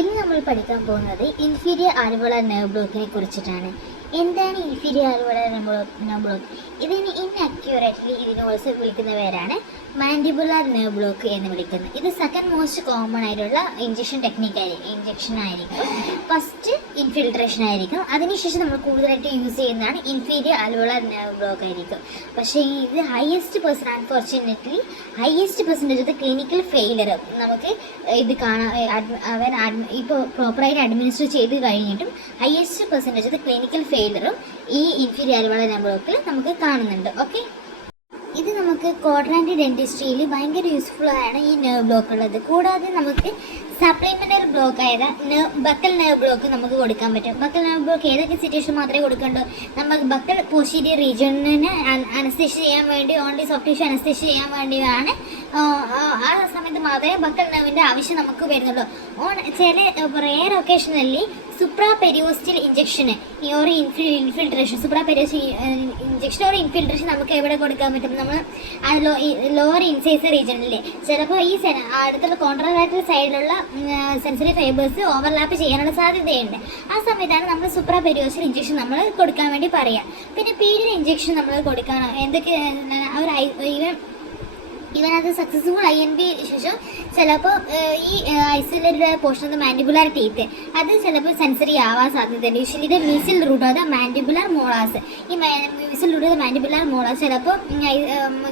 ഇന്ന് നമ്മൾ പഠിക്കാൻ പോകുന്നത് ഇൻഫീരിയർ ആൽവിയോളർ നെർവ് ബ്ലോക്കിനെ കുറിച്ചിട്ടാണ്. എന്താണ് ഇൻഫീരിയർ ആൽവിയോളർ നെർവ് ബ്ലോക്ക്? ഇതിന് ഇൻഅക്യൂറേറ്റ്ലി ഇതിനെ ഓൾസോ വിളിക്കുന്ന പേരാണ് മാൻഡിബുലാർ നെർവ് ബ്ലോക്ക് എന്ന് വിളിക്കുന്നത്. ഇത് സെക്കൻഡ് മോസ്റ്റ് കോമൺ ആയിട്ടുള്ള ഇഞ്ചക്ഷൻ ആയിരിക്കും. ഫസ്റ്റ് ഇൻഫിൽട്രേഷൻ ആയിരിക്കും. അതിനുശേഷം നമ്മൾ കൂടുതലായിട്ട് യൂസ് ചെയ്യുന്നതാണ് ഇൻഫീരിയർ ആൽവിയോളർ നെർവ് ബ്ലോക്ക് ആയിരിക്കും. പക്ഷേ ഇത് unfortunately highest percentage clinical failure നമുക്ക് ഇത് കാണാൻ ഇപ്പോൾ പ്രോപ്പറായിട്ട് അഡ്മിനിസ്റ്റർ ചെയ്ത് കഴിഞ്ഞിട്ടും ഹയസ്റ്റ് പെർസെൻറ്റേജ് ക്ലിനിക്കൽ ഫെയിലറും ഈ ഇൻഫീരിയർ ആൽവിയോളർ നെർവ് ബ്ലോക്കിൽ നമുക്ക് കാണുന്നുണ്ട്. ഓക്കെ, ഇത് നമുക്ക് ക്വാഡ്രാന്റ് ഡെന്റിസ്ട്രിയിൽ ഭയങ്കര യൂസ്ഫുൾ ആണ് ഈ നെർവ് ബ്ലോക്ക് ഉള്ളത്. കൂടാതെ നമുക്ക് സപ്ലിമെൻ്റൽ ബ്ലോക്ക് ആയത് ബക്കൽ നെർവ് ബ്ലോക്ക് നമുക്ക് കൊടുക്കാൻ പറ്റും. ബക്കൽ നെർവ് ബ്ലോക്ക് ഏതൊക്കെ സിറ്റുവേഷൻ മാത്രമേ കൊടുക്കണ്ടോ? നമുക്ക് ബക്കൽ പോസ്റ്റീരിയർ റീജിയണിനെ അനസ്തേഷ്യ ചെയ്യാൻ വേണ്ടി, ഓൺലി സോഫ്റ്റ് ടിഷ്യൂ അനസ്തേഷ്യ ചെയ്യാൻ വേണ്ടിയാണ്. ആ സമയത്ത് മാത്രമേ ബക്കൽ നെർവിൻ്റെ ആവശ്യം നമുക്ക് വരുന്നുള്ളൂ. ചില റെയർ ഒക്കേഷനലി സുപ്രാ പെരിയോസ്റ്റൽ ഇഞ്ചക്ഷന് ഒരു ഇൻഫിൽട്രേഷൻ നമുക്ക് എവിടെ കൊടുക്കാൻ പറ്റും? നമ്മൾ ലോവർ ഇൻസൈസർ റീജിയനിലെ ചിലപ്പോൾ ഈ അടുത്തുള്ള കോൺട്രാലാറ്ററൽ സൈഡിലുള്ള സെൻസറി ഫൈബേഴ്സ് ഓവർലാപ്പ് ചെയ്യാനുള്ള സാധ്യതയുണ്ട്. ആ സമയത്താണ് നമ്മൾ സുപ്രാ പെരിയോസ്റ്റൽ ഇഞ്ചക്ഷൻ നമ്മൾ കൊടുക്കാൻ വേണ്ടി പറയാം. പിന്നെ പീഡിയൽ ഇഞ്ചക്ഷൻ നമ്മൾ കൊടുക്കണം. എന്തൊക്കെ ഇവനത് സക്സസ്ഫുൾ INB ശേഷം ചിലപ്പോൾ ഈ isolated portion of the mandibular teeth അത് ചിലപ്പോൾ സെൻസറി ആവാൻ സാധ്യതയുണ്ട്. യൂഷ്വലി ഇത് mesial root of the mandibular molars. ഈ mesial root of the mandibular molars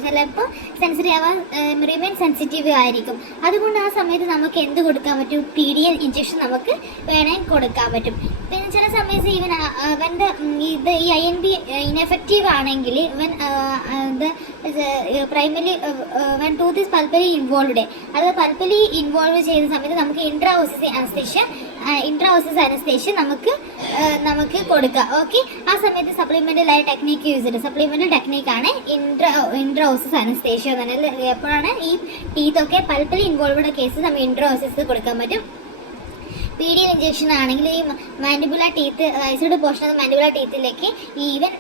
ചിലപ്പോൾ സെൻസറി ആവാൻ റിമെയിൻ സെൻസിറ്റീവ് ആയിരിക്കും. അതുകൊണ്ട് ആ സമയത്ത് നമുക്ക് എന്ത് കൊടുക്കാൻ പറ്റും? പീഡിയൽ ഇഞ്ചക്ഷൻ നമുക്ക് വേണമെങ്കിൽ കൊടുക്കാൻ പറ്റും. പിന്നെ ചില സമയത്ത് അവൻ്റെ ഇത് ഈ INB ഇൻഎഫക്റ്റീവ് ആണെങ്കിൽ primary when tooth is pulpally involved, അത് പൾപ്പലി ഇൻവോൾവ് ചെയ്യുന്ന സമയത്ത് നമുക്ക് ഇൻട്രാഓസസ് അനസ്തേഷ്യ നമുക്ക് കൊടുക്കാം. ഓക്കെ, ആ സമയത്ത് സപ്ലിമെൻ്റൽ ആയ ടെക്നിക്ക് യൂസ് ചെയ്ത് സപ്ലിമെൻ്റൽ ടെക്നിക്കാണ് ഇൻട്രാഓസസ് അനസ്തേഷ്യ എന്ന് പറഞ്ഞാൽ എപ്പോഴാണ് ഈ ടീത്തൊക്കെ പൾപ്പലി ഇൻവോൾവ്ഡ് കേസ് നമുക്ക് ഇൻട്രാഓസസ് കൊടുക്കാൻ പറ്റും. പീഡിയൽ ഇഞ്ചക്ഷൻ ആണെങ്കിൽ ഈ mandibular teeth isolated portion of mandibular ടീത്തിലേക്ക് ഈവൻ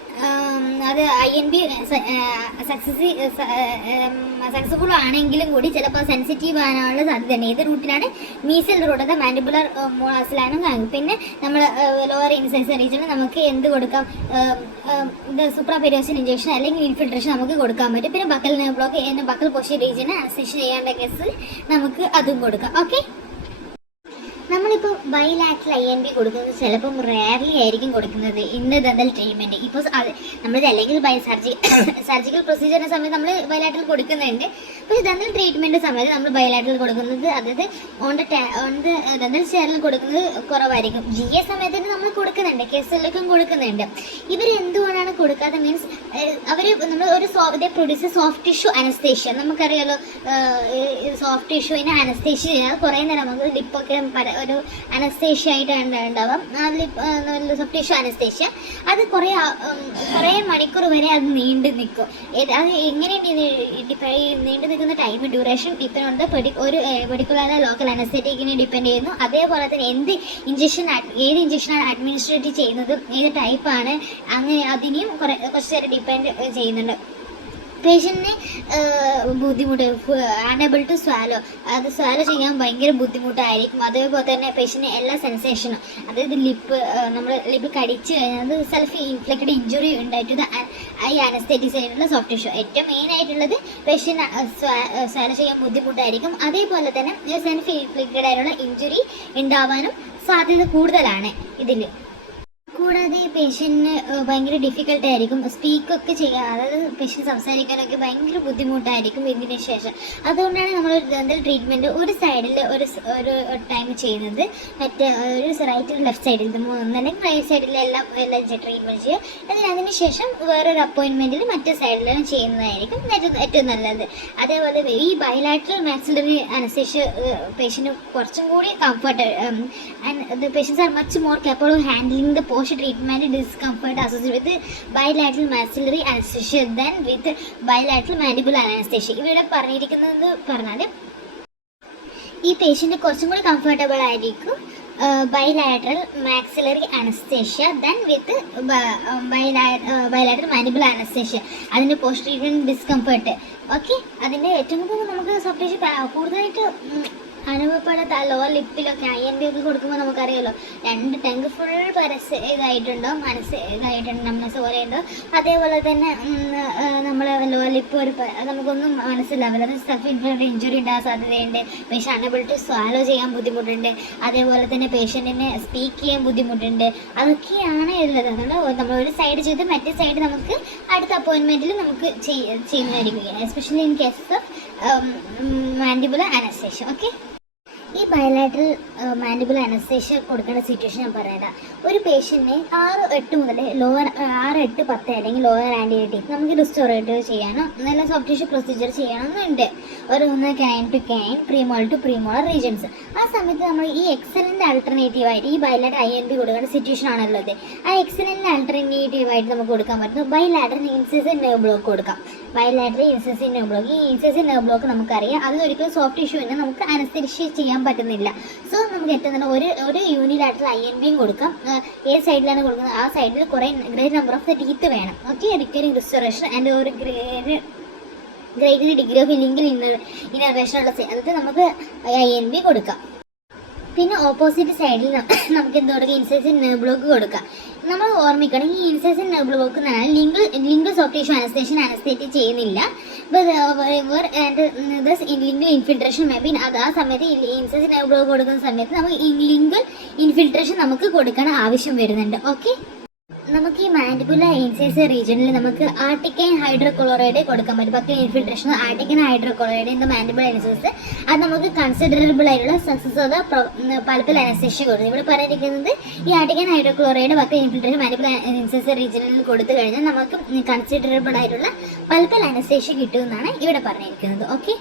അത് INB സക്സസ്ഫുൾ ആണെങ്കിലും കൂടി ചിലപ്പോൾ സെൻസിറ്റീവ് ആകാനുള്ള സാധ്യതയുണ്ട്. ഏത് റൂട്ടിലാണ്? മീസൽ റൂട്ട് അത് മാൻഡിബുലാർ മോളാസിലാണ് കാണുന്നത്. പിന്നെ നമ്മൾ ലോവർ ഇൻസൈസർ റീജിയനിൽ നമുക്ക് എന്ത് കൊടുക്കാം? സൂപ്രാ പെരിയോസ്റ്റൽ ഇഞ്ചക്ഷൻ അല്ലെങ്കിൽ ഇൻഫിൽട്രേഷൻ നമുക്ക് കൊടുക്കാൻ പറ്റും. പിന്നെ buccal nerve block buccal posterior റീജിയനെ അനസ്തേഷ്യ ചെയ്യേണ്ട കേസിൽ നമുക്ക് അതും കൊടുക്കാം. ഓക്കെ, നമ്മളിപ്പോൾ ബൈലാറ്ററൽ INB കൊടുക്കുന്നത് ചിലപ്പം റെയർലി ആയിരിക്കും കൊടുക്കുന്നത് ഇന്ന് ദന്തൽ ട്രീറ്റ്മെൻറ്റ്. ഇപ്പോൾ നമ്മൾ അല്ലെങ്കിൽ സർജിക്കൽ പ്രൊസീജിയറിൻ്റെ സമയത്ത് നമ്മൾ ബൈലാറ്ററൽ കൊടുക്കുന്നുണ്ട്. പക്ഷേ ദന്തൽ ട്രീറ്റ്മെൻറ്റ് സമയത്ത് നമ്മൾ ബൈലാറ്ററൽ കൊടുക്കുന്നത്, അതായത് ഓൺ ദ ദന്തൽ ചെയറിൽ കൊടുക്കുന്നത് കുറവായിരിക്കും. GA സമയത്തിന് നമ്മൾ കൊടുക്കുന്നുണ്ട്, കേസുകളിലേക്കും കൊടുക്കുന്നുണ്ട്. ഇവരെന്തുകൊണ്ടാണ് കൊടുക്കാതെ? Means produce soft tissue anaesthesia. നമുക്കറിയാലോ, സോഫ്റ്റ് ടിഷ്യൂവിനെ അനസ്തേഷ്യ ചെയ്യാതെ കുറേ നേരം നമുക്ക് ലിപ്പൊക്കെ ഒരു അനസ്തേഷ്യ ആയിട്ടാണ് ഉണ്ടാവാം. സോഫ്റ്റ് ടിഷ്യൂ അനസ്തേഷ്യ അത് കുറേ മണിക്കൂർ വരെ അത് നീണ്ടു നിൽക്കും. അത് എങ്ങനെയാണ് നീണ്ടു നിൽക്കുന്ന time duration depend on the ഒരു പെർട്ടിക്കുലർ ലോക്കൽ അനസ്തേറ്റിക്കിനെ ഡിപ്പെൻഡ് ചെയ്യുന്നു. അതേപോലെ തന്നെ ഏത് ഇഞ്ചക്ഷനാണ് അഡ്മിനിസ്ട്രേറ്റ് ചെയ്യുന്നത്, ഏത് ടൈപ്പാണ്, അങ്ങനെ അതിനെയും കുറച്ച് നേരം ഡിപ്പെൻഡ് ചെയ്യുന്നുണ്ട്. പേഷ്യൻറ്റിന് ബുദ്ധിമുട്ട്, അൺഎബിൾ ടു സ്വാലോ, അത് സ്വാലോ ചെയ്യാൻ ഭയങ്കര ബുദ്ധിമുട്ടായിരിക്കും. അതേപോലെ തന്നെ പേഷ്യൻറ്റിന് എല്ലാ സെൻസേഷനും, അതായത് ലിപ്പ് കടിച്ച് അത് സെൽഫ് ഇൻഫ്ലിക്റ്റഡ് ഇഞ്ചുറി ഉണ്ടായിട്ട് ഈ അനസ്തേറ്റിക് സൈഡിലുള്ള സോഫ്റ്റ് ടിഷ്യൂ ഏറ്റവും മെയിൻ ആയിട്ടുള്ളത് പേഷ്യൻറ്റ് സ്വാലോ ചെയ്യാൻ ബുദ്ധിമുട്ടായിരിക്കും. അതേപോലെ തന്നെ സെൽഫ് ഇൻഫ്ലിക്റ്റഡ് ആയിട്ടുള്ള ഇഞ്ചുറി ഉണ്ടാവാനും സാധ്യത കൂടുതലാണ് ഇതിൽ. കൂടാതെ പേഷ്യൻറ്റിന് ഭയങ്കര ഡിഫിക്കൽട്ടായിരിക്കും സ്പീക്കൊക്കെ ചെയ്യാൻ, അതായത് പേഷ്യൻ്റ് സംസാരിക്കാനൊക്കെ ഭയങ്കര ബുദ്ധിമുട്ടായിരിക്കും ഇതിന് ശേഷം. അതുകൊണ്ടാണ് നമ്മൾ ദന്തൽ ട്രീറ്റ്മെൻറ്റ് ഒരു സൈഡിൽ ഒരു ടൈം ചെയ്യുന്നത്, മറ്റേ ഒരു റൈറ്റ് ലെഫ്റ്റ് സൈഡിൽ ഒന്നല്ലെങ്കിൽ റൈറ്റ് സൈഡിൽ എല്ലാം ട്രീറ്റ്മെൻറ്റ് ചെയ്യുക. അതിന് ശേഷം വേറൊരു അപ്പോയിൻമെൻറ്റിൽ മറ്റേ സൈഡിലും ചെയ്യുന്നതായിരിക്കും ഏറ്റവും നല്ലത്. അതേപോലെ ഈ ബൈലാറ്ററൽ മാക്സിലറി അനസ്തേഷ്യ പേഷ്യൻറ്റ് കുറച്ചും കൂടി comfort, and the patients are much more capable of handling the post-treatment discomfort associated with bilateral maxillary anesthesia than with bilateral mandibular anesthesia. ഇവിടെ പറഞ്ഞാൽ ഈ പേഷ്യൻ്റ് കുറച്ചും കൂടി കംഫർട്ടബിൾ ആയിരിക്കും ബൈലാറ്ററൽ മാക്സിലറി അനസ്തേഷ്യ ദെൻ വിത്ത് bilateral mandibular anaesthesia. അതിൻ്റെ post treatment discomfort. Okay, അതിൻ്റെ ഏറ്റവും കൂടുതൽ നമുക്ക് സോഫ്റ്റ് ടിഷ്യൂ കൂടുതലായിട്ട് അനുഭവപ്പെടാത്ത ലോവർ ലിപ്പിലൊക്കെ INB ഒക്കെ കൊടുക്കുമ്പോൾ നമുക്കറിയാലോ 2 ടങ്ക് ഫുൾ ഇതായിട്ടുണ്ടോ, മനസ്സ് ഇതായിട്ടുണ്ട്, നമ്മസ് പോലെ ഉണ്ടോ. അതേപോലെ തന്നെ നമ്മൾ ലോവർ ലിപ്പ് നമുക്കൊന്നും മനസ്സിലാവില്ല, അത് സെൽഫ് ഇൻഫ്ലിക്റ്റഡ് ഇഞ്ചുറി ഉണ്ടാകാൻ സാധ്യതയുണ്ട്. പേഷ്യൻ്റ് അണബിൾ ടു സ്വാലോ ചെയ്യാൻ ബുദ്ധിമുട്ടുണ്ട്. അതേപോലെ തന്നെ പേഷ്യൻറ്റിനെ സ്പീക്ക് ചെയ്യാൻ ബുദ്ധിമുട്ടുണ്ട്. അതൊക്കെയാണ് ഉള്ളത്. അതുകൊണ്ട് നമ്മൾ ഒരു സൈഡ് ചെയ്ത് മറ്റേ സൈഡ് നമുക്ക് അടുത്ത അപ്പോയിൻമെൻറ്റിൽ നമുക്ക് ചെയ്യുന്നതായിരിക്കും, especially in cases of mandibular anaesthesia. Okay, ഈ ബയലാറ്ററൽ മാൻഡിബുലർ അനസ്തേഷ്യ കൊടുക്കേണ്ട സിറ്റുവേഷൻ ഞാൻ പറയാം. ഒരു പേഷ്യൻറ്റിനെ 6-8 മുതൽ 6-8-10 അല്ലെങ്കിൽ ലോവർ ആൻറ്റീരിയർ ടീത്ത് നമുക്ക് റിസ്റ്റോറേറ്റീവ് ചെയ്യാനോ നല്ല സോഫ്റ്റ് ടിഷ്യൂ പ്രൊസീജിയർ ചെയ്യണമെന്നുണ്ട്. ഒരു canine to canine, premolar to premolar regions. ആ സമയത്ത് നമ്മൾ ഈ എക്സലൻ്റ് ആൾട്ടർനേറ്റീവായിട്ട് ഈ ബയലാറ്ററൽ INB കൊടുക്കേണ്ട സിറ്റുവേഷൻ ആണുള്ളത്. ആ എക്സലൻ്റ് ആൾട്ടർനേറ്റീവായിട്ട് നമുക്ക് കൊടുക്കാൻ പറ്റുന്നു ബയലാറ്ററൽ ഇൻസിസീവ് നെർവ് ബ്ലോക്ക് കൊടുക്കാം. ബയലാറ്ററൽ ഇൻസിസീവ് നെർവ് ബ്ലോക്ക്, ഈ ഇൻസിസീവ് നെർവ് ബ്ലോക്ക് നമുക്കറിയാം, അത് ഒരിക്കലും സോഫ്റ്റ് ടിഷ്യൂവിനെ നമുക്ക് അനസ്തേഷ്യ ചെയ്യാൻ പറ്റുന്നില്ല. സോ നമുക്ക് ഏറ്റവും നല്ല ഒരു യൂണിലാറ്ററൽ INBയും കൊടുക്കാം. ഏത് സൈഡിലാണ് കൊടുക്കുന്നത് ആ സൈഡിൽ ഗ്രേറ്റ് നമ്പർ ഓഫ് ടീത്ത് വേണം. ഓക്കെ, റിക്വയറിംഗ് റിസ്റ്റോറേഷൻ ആൻഡ് ഒരു ഗ്രേറ്റ് ഡിഗ്രി ഓഫ് ലിംഗിൽ ഇന്നർവേഷൻ ഉള്ള എന്നിട്ട് നമുക്ക് INB കൊടുക്കാം. പിന്നെ ഓപ്പോസിറ്റ് സൈഡിൽ നമുക്ക് എന്ത് കൊടുക്കാം, ഇൻസൈസിവ് നെർവ് ബ്ലോക്ക് കൊടുക്കാം. നമ്മൾ ഓർമ്മിക്കണം, ഈ ഇൻസൈസിവ് നെർവ് ബ്ലോക്ക് എന്ന് പറഞ്ഞാൽ ലിംഗിൾ സോഫ്റ്റ് ടിഷ്യൂ അനസ്തേഷ്യ ചെയ്യുന്നില്ല. ലിംഗിൾ ഇൻഫിൽട്രേഷൻ മേബി അത് ആ സമയത്ത് ഇൻസൈസിവ് നെർവ് ബ്ലോക്ക് കൊടുക്കുന്ന സമയത്ത് നമുക്ക് ലിംഗിൾ ഇൻഫിൽട്രേഷൻ നമുക്ക് കൊടുക്കാൻ ആവശ്യം വരുന്നുണ്ട്. ഓക്കെ, നമുക്ക് ഈ മാൻഡിബുലർ ഇൻസൈസിവ് റീജിയനിൽ നമുക്ക് ആർട്ടിക്കൈൻ ഹൈഡ്രോക്ലോറൈഡ് കൊടുക്കാൻ പറ്റും. Buccal infiltration articaine hydrochloride in the mandibular incise, അത് നമുക്ക് കൺസിഡറബിൾ ആയിട്ടുള്ള success of the pulpal anaesthesia കൊടുക്കും. ഇവിടെ പറഞ്ഞിരിക്കുന്നത് ഈ articaine hydrochloride buccal infiltration mandibular incisive റീജിയനിൽ കൊടുത്തു കഴിഞ്ഞാൽ നമുക്ക് കൺസിഡറബിൾ ആയിട്ടുള്ള പൾപ്പൽ അനസ്തേഷ്യ കിട്ടുമെന്നാണ് ഇവിടെ പറഞ്ഞിരിക്കുന്നത്. ഓക്കെ.